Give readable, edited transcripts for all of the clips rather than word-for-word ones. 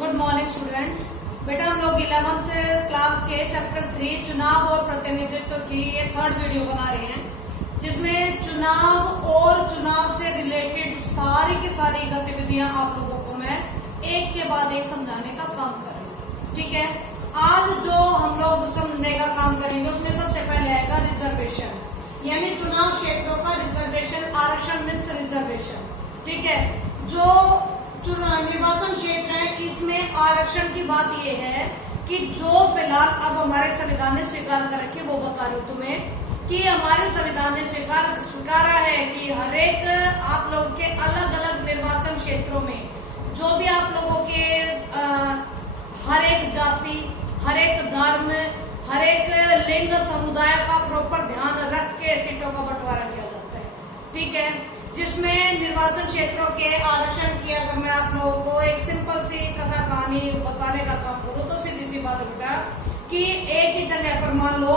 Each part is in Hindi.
Good morning students. बेटा हम लोग 11th क्लास के चैप्टर 3 चुनाव और प्रतिनिधित्व की ये थर्ड वीडियो बना रहे हैं, जिसमें चुनाव और चुनाव से रिलेटेड सारी की सारी गतिविधियां आप लोगों को मैं एक के बाद एक समझाने का काम करूंगी। ठीक है, आज जो हम लोग समझने का काम करेंगे उसमें सबसे पहले आएगा रिजर्वेशन, यानी चुनाव क्षेत्रों का रिजर्वेशन, आरक्षण मीन्स रिजर्वेशन। ठीक है, जो निर्वाचन क्षेत्र है इसमें आरक्षण की बात यह है कि जो फिलहाल अब हमारे संविधान ने स्वीकार कर रखी, वो बता रही हूँ तुम्हें कि हमारे संविधान ने स्वीकारा है कि हर एक आप लोगों के अलग अलग निर्वाचन क्षेत्रों में जो भी आप लोगों के हर एक जाति, हर एक धर्म, हर एक लिंग समुदाय का प्रॉपर ध्यान रख के सीटों का बंटवारा किया जाता है। ठीक है, जिसमें निर्वाचन क्षेत्रों के आरक्षण की अगर मैं आप लोगों को एक सिंपल सी कथा कहानी बताने का काम करूं तो सीधी सी बात बेटा कि एक ही जगह पर मान लो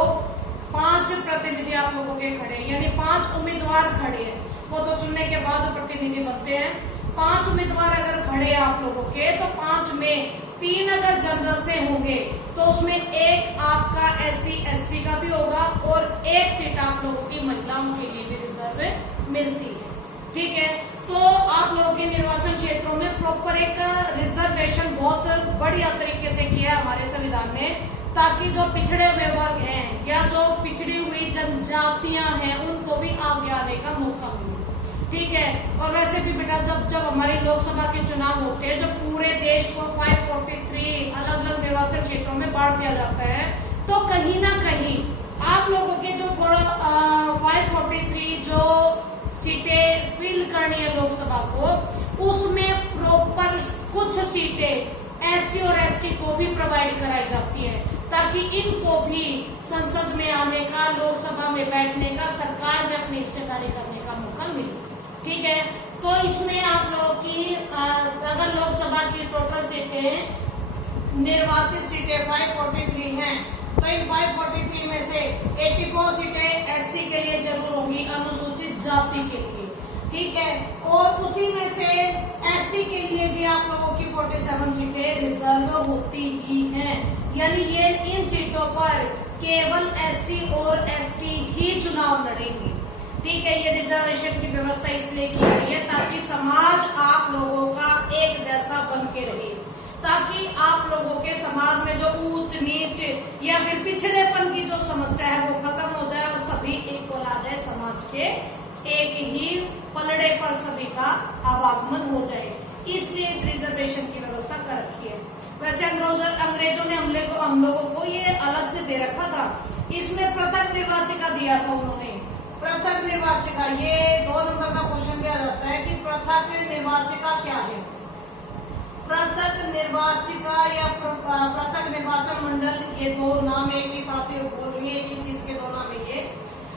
5 प्रतिनिधि आप लोगों के खड़े हैं, यानी 5 उम्मीदवार खड़े हैं। वो तो चुनने के बाद प्रतिनिधि बनते हैं। 5 उम्मीदवार अगर खड़े हैं आप लोगों के, तो 5 में 3 अगर जनरल से होंगे तो उसमें एक आपका SC ST का भी होगा और एक सीट आप लोगों की महिलाओं के लिए भी रिजर्व मिलती है। ठीक है, तो आप लोगों के निर्वाचन क्षेत्रों में प्रॉपर एक रिजर्वेशन बहुत बढ़िया तरीके से किया है हमारे संविधान ने, ताकि जो पिछड़े हुए वर्ग हैं या जो पिछड़ी हुई जनजातियां हैं उनको भी आगे आने का मौका मिले। ठीक है, और वैसे भी बेटा जब हमारी लोकसभा के चुनाव होते हैं, जब पूरे देश को 543 अलग अलग निर्वाचन क्षेत्रों में बांट दिया जाता है, तो कहीं ना कहीं आप लोगों के जो 543 जो सीटें फिल करनी है लोकसभा को, उसमें प्रॉपर कुछ सीटें SC और ST को भी प्रोवाइड कराई जाती है, ताकि इनको भी संसद में आने का, लोकसभा में बैठने का, सरकार में अपनी हिस्सेदारी करने का मौका मिले। ठीक है, तो इसमें आप लोगों की अगर लोकसभा की टोटल सीटें, निर्वाचित सीटें 543 हैं, तो इन 543 में से 84 सीटें SC के लिए जरूर होंगी, अनुसूचित जाति के लिए। ठीक है, और उसी में से ST के लिए भी आप लोगों की 47 सीटें रिजर्व होती ही हैं, यानी ये इन सीटों पर केवल SC और ST ही चुनाव लड़ेंगे। ठीक है, ये रिजर्वेशन की व्यवस्था इसलिए की गई है ताकि समाज आप लोगों का एक जैसा बन के रहे, ताकि आप लोगों के समाज में जो ऊंच नीच या फिर पिछड़ेपन की जो समस्या है वो खत्म हो जाए और सभी इक्वल आ जाए, समाज के एक ही पलड़े पर सभी का आवागमन हो जाए। इसलिए इस रिजर्वेशन की व्यवस्था कर रखी है। वैसे अंग्रेजों ने हम लोगों को ये अलग से दे रखा था। इसमें पृथक निर्वाचिका दिया था उन्होंने। पृथक निर्वाचिका, ये 2 नंबर का क्वेश्चन दिया जाता है कि पृथक निर्वाचिका क्या है। पृथक निर्वाचिका या पृथक निर्वाचन मंडल, ये 2 नाम एक ही साथ बोल रही है, एक ही चीज के 2 नाम है। ये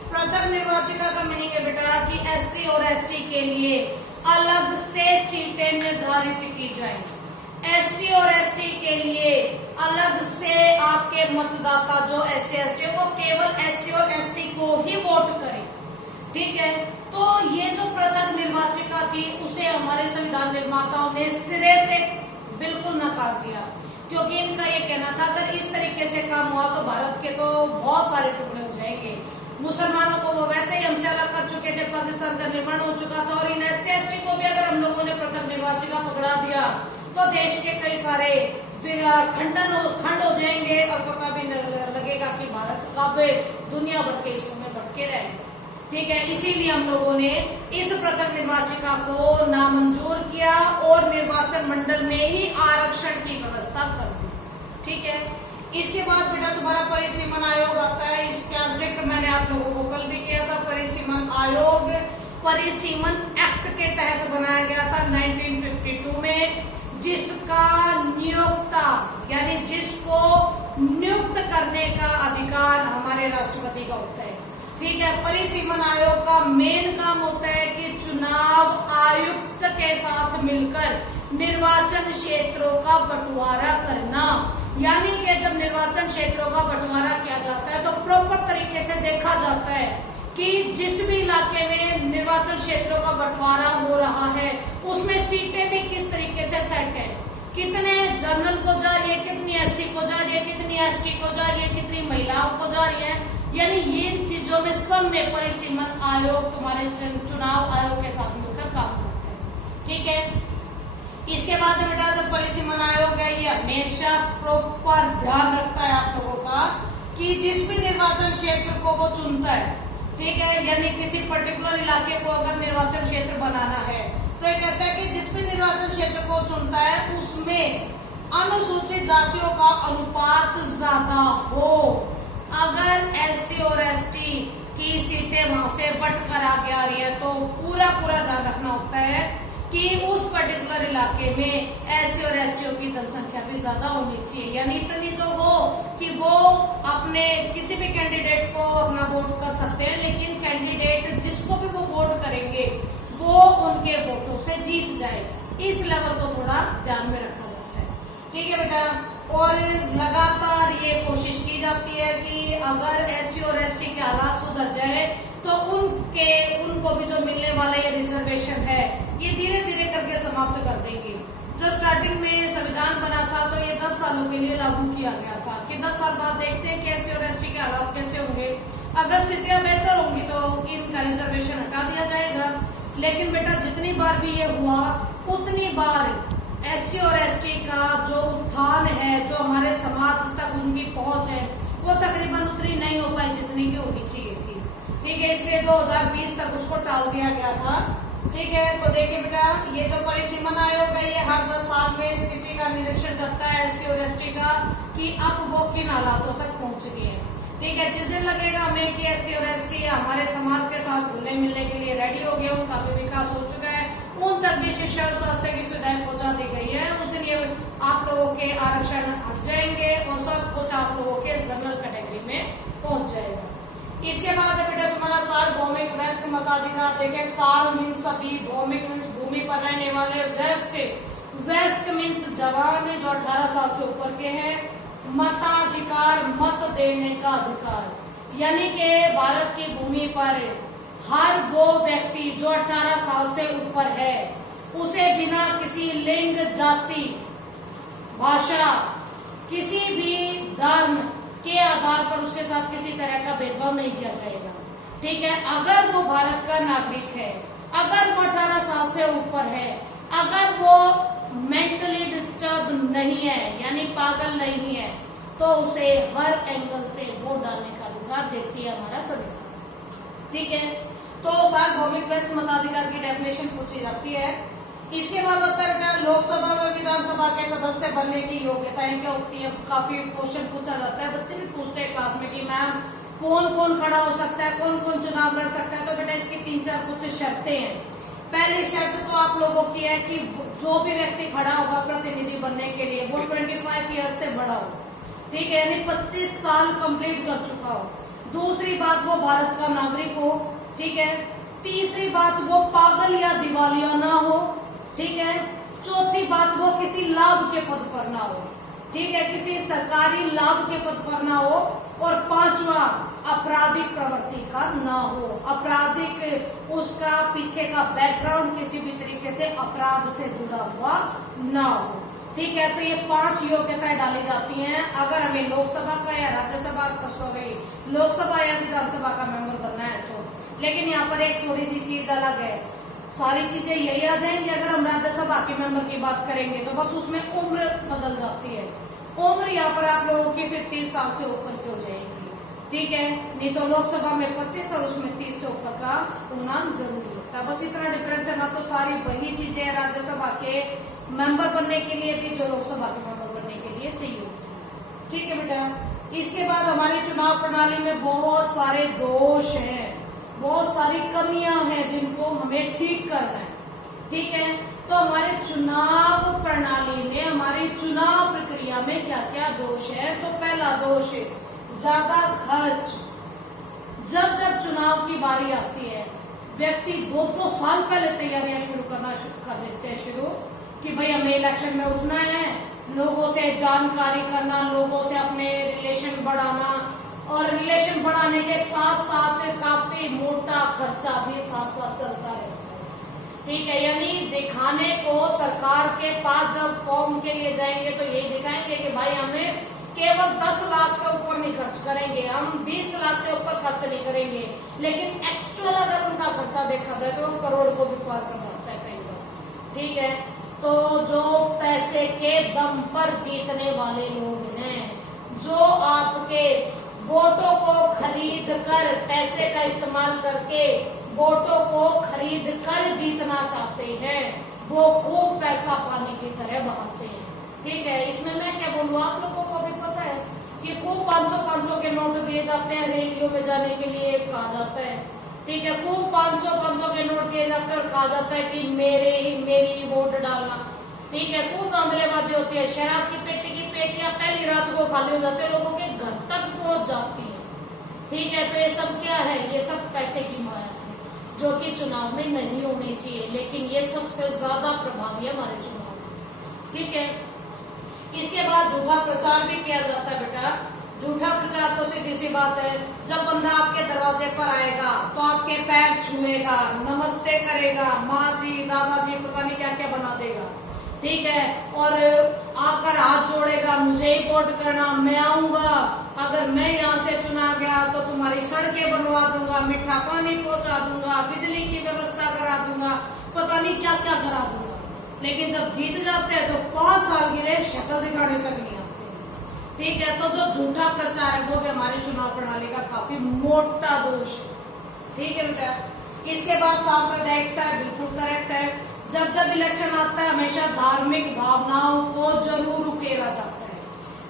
पृथक निर्वाचिका का मीनिंग है बेटा कि SC और ST के लिए अलग से सीटें निर्धारित की जाए। SC और ST के लिए अलग से आपके मतदाता जो SC ST वो केवल SC और ST को ही वोट करें। ठीक है, तो ये जो पृथक निर्वाचिका थी उसे हमारे संविधान निर्माताओं ने सिरे से बिल्कुल नकार दिया, क्योंकि इनका ये कहना था अगर इस तरीके से काम हुआ तो भारत के तो बहुत सारे टुकड़े हो जाएंगे। मुसलमानों को वो वैसे ही हमसे अलग कर चुके थे, पाकिस्तान का निर्माण हो चुका था, और इन SC ST को भी अगर हम लोगों ने पृथक निर्वाचिका पकड़ा दिया तो देश के कई सारे खंड हो जाएंगे और पता भी लगेगा कि भारत कब दुनिया भर के हिस्सों में भटके रहेंगे। ठीक है, इसीलिए हम लोगों ने इस पृथक निर्वाचिका को नामंजूर किया और निर्वाचन मंडल में ही आरक्षण की व्यवस्था कर दी। ठीक है, इसके बाद बेटा तुम्हारा परिसीमन आयोग आता है। इसका जिक्र मैंने आप लोगों को कल भी किया था। परिसीमन आयोग परिसीमन एक्ट के तहत बनाया गया था 1952 में, जिसका नियोक्ता यानी जिसको नियुक्त करने का अधिकार हमारे राष्ट्रपति का होता है। ठीक है, परिसीमन आयोग का मेन काम होता है कि चुनाव आयुक्त के साथ मिलकर निर्वाचन क्षेत्रों का बंटवारा करना, यानी कि जब निर्वाचन क्षेत्रों का बंटवारा किया जाता है तो प्रॉपर तरीके से देखा जाता है कि जिस भी इलाके में निर्वाचन क्षेत्रों का बंटवारा हो रहा है उसमें सीटें भी किस तरीके से सेट है, कितने जनरल को जा रही है, कितनी एससी को जा रही है, कितनी एसटी को जा रही है, कितनी महिलाओं को जा रही है। यानी इन चीजों में सब में परिसीमन आयोग तुम्हारे चुनाव आयोग के साथ मिलकर काम करते हैं। ठीक है, इसके बाद बेटा जो परिसीमन आयोग है ये हमेशा प्रॉपर ध्यान रखता है आप लोगों का कि जिस भी निर्वाचन क्षेत्र को वो चुनता है, ठीक है, यानी किसी पर्टिकुलर इलाके को अगर निर्वाचन क्षेत्र बनाना है तो ये कहता है कि जिस भी निर्वाचन क्षेत्र को चुनता है उसमें अनुसूचित जातियों का अनुपात ज्यादा हो। अगर एससी और एसटी की सीटें वहां से बट कर आगे आ रही है तो पूरा ध्यान रखना होता है कि उस पर्टिकुलर इलाके में एससी और एसटी की जनसंख्या भी ज्यादा होनी चाहिए। यानी इतनी तो हो कि वो अपने किसी भी कैंडिडेट को अपना वोट कर सकते हैं, लेकिन कैंडिडेट जिसको भी वो वोट करेंगे वो उनके वोटों से जीत जाए। इस लेवल को थोड़ा ध्यान में रखा जाता है। ठीक है बेटा, और लगातार ये कोशिश की जाती है कि अगर एससी और एसटी के हालात सुधर जाए तो उनको भी जो मिलने वाला ये रिजर्वेशन है ये धीरे धीरे करके समाप्त कर देंगे। जब स्टार्टिंग में संविधान बना था तो ये 10 सालों के लिए लागू किया गया था कि 10 साल बाद देखते हैं कि एससी और एसटी के हालात कैसे होंगे। अगर स्थितियां बेहतर होंगी तो इनका रिजर्वेशन हटा दिया जाएगा। लेकिन बेटा जितनी बार भी ये हुआ उतनी बार एससी और एसटी का जो उत्थान है, जो हमारे समाज तक उनकी पहुंच है, वो तकरीबन उतनी नहीं हो पाई जितनी की होनी चाहिए थी। ठीक है, इसलिए 2020 तक उसको टाल दिया गया था। ठीक है, तो देखिए बेटा ये जो परिसीमन आयोग है ये हर 10 साल में स्थिति का निरीक्षण करता है एससी और एसटी का कि अब वो किन हालातों तक पहुंच गए हैं। ठीक है, जिस दिन लगेगा हमें कि एससी और एसटी हमारे समाज के साथ घुलने मिलने के लिए रेडी हो गए, उनका भी विकास हो चुका है, उन तक भी शिक्षा और स्वास्थ्य की सुविधाएं पहुंचा दी गई है, उस दिन ये आप लोगों के आरक्षण हट जाएंगे और सब कुछ आप लोगों के जनरल कैटेगरी में पहुंच जाएगा। इसके बाद बेटा तुम्हारा सार्वभौमिक वयस्क मताधिकार। देखें, सार्व मीन्स सभी, भौमिक मीन्स भूमि पर रहने वाले, वयस्क मीन्स जवान जो 18 साल से ऊपर के हैं, मताधिकार मत देने का अधिकार, यानी कि भारत की भूमि पर हर वो व्यक्ति जो 18 साल से ऊपर है उसे बिना किसी लिंग, जाति, भाषा, किसी भी धर्म के आधार पर उसके साथ किसी तरह का भेदभाव नहीं किया जाएगा। ठीक है, अगर वो भारत का नागरिक है, अगर वो 18 साल से ऊपर है, अगर वो मेंटली डिस्टर्ब नहीं है यानी पागल नहीं है, तो उसे हर एंगल से वोट डालने का अधिकार देती है हमारा संविधान। ठीक है, तो सार्वभौमिक वयस्क मताधिकार की डेफिनेशन पूछी जाती है। इसके बाद होता है लोकसभा व विधानसभा के सदस्य बनने की योग्यताएं क्या होती है। काफी क्वेश्चन पूछा जाता है, बच्चे भी पूछते हैं क्लास में कि मैम कौन कौन खड़ा हो सकता है, कौन कौन चुनाव लड़ सकता है। तो बेटा इसकी 3-4 कुछ शर्तें हैं। पहली शर्त तो आप लोगों की है कि जो भी व्यक्ति खड़ा होगा प्रतिनिधि बनने के लिए वो 25 ईयर से बड़ा हो। ठीक है, यानी 25 साल कंप्लीट कर चुका हो। दूसरी बात वो भारत का नागरिक हो। ठीक है, तीसरी बात वो पागल या दिवालिया ना हो। ठीक है, चौथी बात वो किसी लाभ के पद पर ना हो। ठीक है, किसी सरकारी लाभ के पद पर ना हो। और 5वां आपराधिक प्रवृत्ति का ना हो, आपराधिक उसका पीछे का बैकग्राउंड किसी भी तरीके से अपराध से जुड़ा हुआ ना हो। ठीक है, तो ये 5 योग्यताएं डाली जाती हैं अगर हमें लोकसभा का या राज्यसभा लोकसभा या विधानसभा का मेंबर बनना है तो। लेकिन यहाँ पर एक थोड़ी सी चीज अलग है, सारी चीजें यही आ जाएंगी। अगर हम राज्यसभा के मेंबर की बात करेंगे तो बस उसमें उम्र बदल जाती है। उम्र यहाँ पर आप लोगों की फिर 30 साल से ऊपर की हो जाएगी। ठीक है, नहीं तो लोकसभा में 25 और उसमें 30 से ऊपर का होना जरूरी होता है। बस इतना डिफरेंस है, ना तो सारी वही चीजें राज्यसभा के मेंबर बनने के लिए भी जो लोकसभा के मेंबर बनने के लिए चाहिए होती है। ठीक है बेटा, इसके बाद हमारी चुनाव प्रणाली में बहुत सारे दोष हैं, बहुत सारी कमियां हैं जिनको हमें ठीक करना है। ठीक है, तो हमारे चुनाव प्रणाली में, हमारी चुनाव प्रक्रिया में क्या क्या दोष है। तो पहला दोष है ज्यादा खर्च। जब जब चुनाव की बारी आती है व्यक्ति 2-2 साल पहले तैयारियां शुरू कर देते हैं कि भाई हमें इलेक्शन में उठना है, लोगों से जानकारी करना, लोगों से अपने रिलेशन बढ़ाना, और रिलेशन बढ़ाने के साथ साथ काफी मोटा खर्चा भी साथ साथ चलता रहता है। ठीक है, यानी दिखाने को सरकार के पास जब फॉर्म के लिए जाएंगे तो यही दिखाएंगे कि भाई हमें केवल 10 लाख से ऊपर नहीं खर्च करेंगे, हम 20 लाख से ऊपर खर्च नहीं करेंगे, लेकिन एक्चुअल अगर उनका खर्चा देखा जाए तो करोड़ को भी पार कर सकता है कई बार। ठीक है, तो जो पैसे के दम पर जीतने वाले लोग हैं, जो आपके वोटों को खरीद कर, पैसे का इस्तेमाल करके वोटों को खरीद कर जीतना चाहते हैं, वो खूब पैसा पानी की तरह बहाते हैं। ठीक है, इसमें मैं क्या बोलूँ, आप लोगों को भी पता है कि खूब 500-500 के नोट दिए जाते हैं रैलियों में जाने के लिए, कहा जाता है। ठीक है, खूब 500-500 के नोट दिए जाते हैं और कहा जाता है कि मेरी वोट डालना। ठीक है, खूब धांधलेबाजी होती है, शराब की पेटियां पहली रात को खाली हो जाते हैं, लोगों के घर तक पहुंच जाती है। ठीक है, तो ये सब क्या है, ये सब पैसे की माया है, जो कि चुनाव में नहीं होनी चाहिए, लेकिन ये सबसे ज्यादा प्रभावी है हमारे चुनाव में। ठीक है, इसके बाद झूठा प्रचार भी किया जाता है बेटा। झूठा प्रचार तो सीधी सी बात है, जब बंदा आपके दरवाजे पर आएगा तो आपके पैर छुएगा, नमस्ते करेगा, माँ जी दादाजी पता नहीं क्या क्या बना देगा। ठीक है, और आकर हाथ जोड़ेगा, मुझे ही वोट करना, मैं आऊंगा, अगर मैं यहाँ से चुना गया तो तुम्हारी सड़कें बनवा दूंगा, मीठा पानी पहुंचा दूंगा, बिजली की व्यवस्था करा दूंगा, पता नहीं क्या क्या करा दूंगा। लेकिन जब जीत जाते हैं तो 5 साल के लिए शक्ल दिखाने तक नहीं आते। ठीक है, तो जो झूठा प्रचार है वो भी हमारी चुनाव प्रणाली का काफी मोटा दोष है। ठीक है बेटा, इसके बाद सांप्रदायिकता बिल्कुल करेक्ट है। जब जब इलेक्शन आता है हमेशा धार्मिक भावनाओं को जरूर उकेरा जाता है।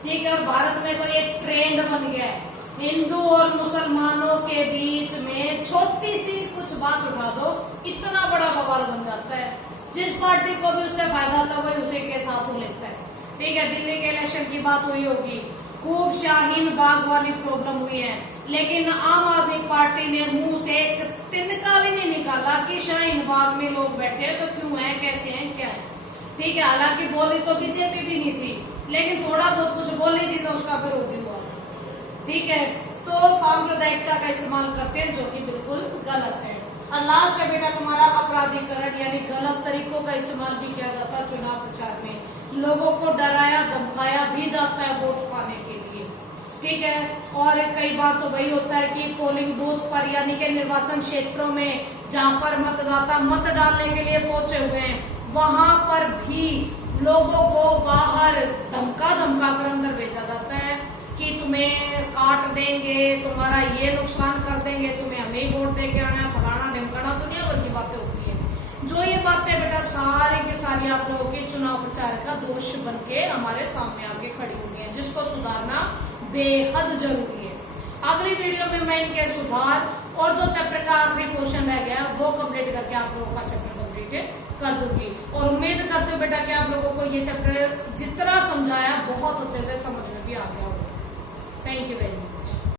ठीक है, और भारत में तो ये ट्रेंड बन गया है, हिंदू और मुसलमानों के बीच में छोटी सी कुछ बात उठा दो, इतना बड़ा बवाल बन जाता है। जिस पार्टी को भी उससे फायदा था वही उसी के साथ हो लेता है। ठीक है, दिल्ली के इलेक्शन की बात हुई होगी, खूब शाहीन बाग वाली प्रॉब्लम हुई है, लेकिन आम आदमी पार्टी ने मुंह से एक तिनका भी नहीं निकाला कि शाहीन बाग में लोग बैठे तो क्यों है, कैसे हैं, क्या है। ठीक है, हालांकि बोली तो बीजेपी भी नहीं थी, लेकिन थोड़ा बहुत कुछ बोली थी तो उसका विरोध भी हुआ। ठीक है, तो सांप्रदायिकता का इस्तेमाल करते हैं, जो कि बिल्कुल गलत है। और लास्ट है बेटा तुम्हारा अपराधीकरण, यानी गलत तरीकों का इस्तेमाल भी किया जाता है चुनाव प्रचार में, लोगों को डराया धमकाया भी जाता है वोट पाने के लिए। ठीक है, और कई बार तो वही होता है कि पोलिंग बूथ पर यानी कि निर्वाचन क्षेत्रों में जहां पर मतदाता मत डालने के लिए पहुंचे हुए हैं, वहां पर भी लोगों को बाहर धमका कर अंदर भेजा जाता है कि तुम्हें काट देंगे, तुम्हारा ये नुकसान कर देंगे, तुम्हें हमें वोट दे के आना है, फलाना ढिमकाना, दुनिया भर की बातें होती है। जो ये बातें बेटा सारी की सारी आप लोगों के चुनाव प्रचार का दोष बन के हमारे सामने आके खड़ी हुई है, जिसको सुधारना बेहद जरूरी है। अगली वीडियो में मैं इनके सुधार और जो चैप्टर का आखिरी पोर्शन रह गया वो कंप्लीट करके आप लोगों का चैप्टर कंप्लीट कर दूंगी, और उम्मीद करते हो बेटा कि आप लोगों को ये चैप्टर जितना समझाया बहुत अच्छे से समझ में भी आ गया होगा। Thank you very much.